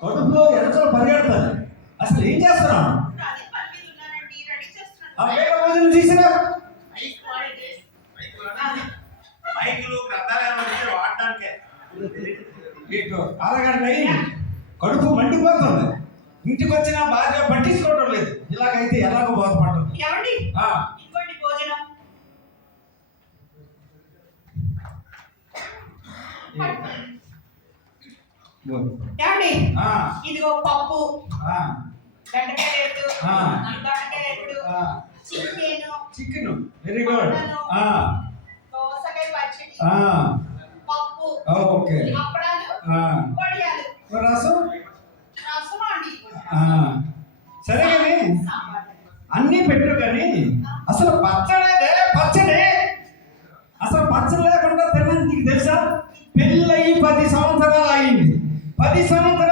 కడుపులో ఎనకలు పరిగెడతాను అసలు ఏం చేస్తున్నాను భోజనం చేసినా అరగంట అయింది. కడుపు మండిపోతుంది. ఇంటికి వచ్చినా బాగా పట్టించుకోవడం లేదు. ఇలాగైతే ఎలాగో బాధపడటం. ఏమండి ఆ, ఇంకోటి భోజనం. ఏమండి? ఇదిగో పప్పు. బెండకాయ. దొండకాయ. Chicken chicken. వెరీ గుడ్ దోసకాయ పచ్చడి పప్పు ఓకే. అప్పడాలు ఆ, వడియాలు. రసం? రసం అండి? ఆ, సరే కానీ అన్నీ పెట్టు కానీ అసలు పచ్చడే పచ్చడే. అసలు పచ్చడి లేకుండా తినని నీకు తెలుసా? పెళ్ళయి పది సంవత్సరాలు అయింది పది సంవత్సరాలు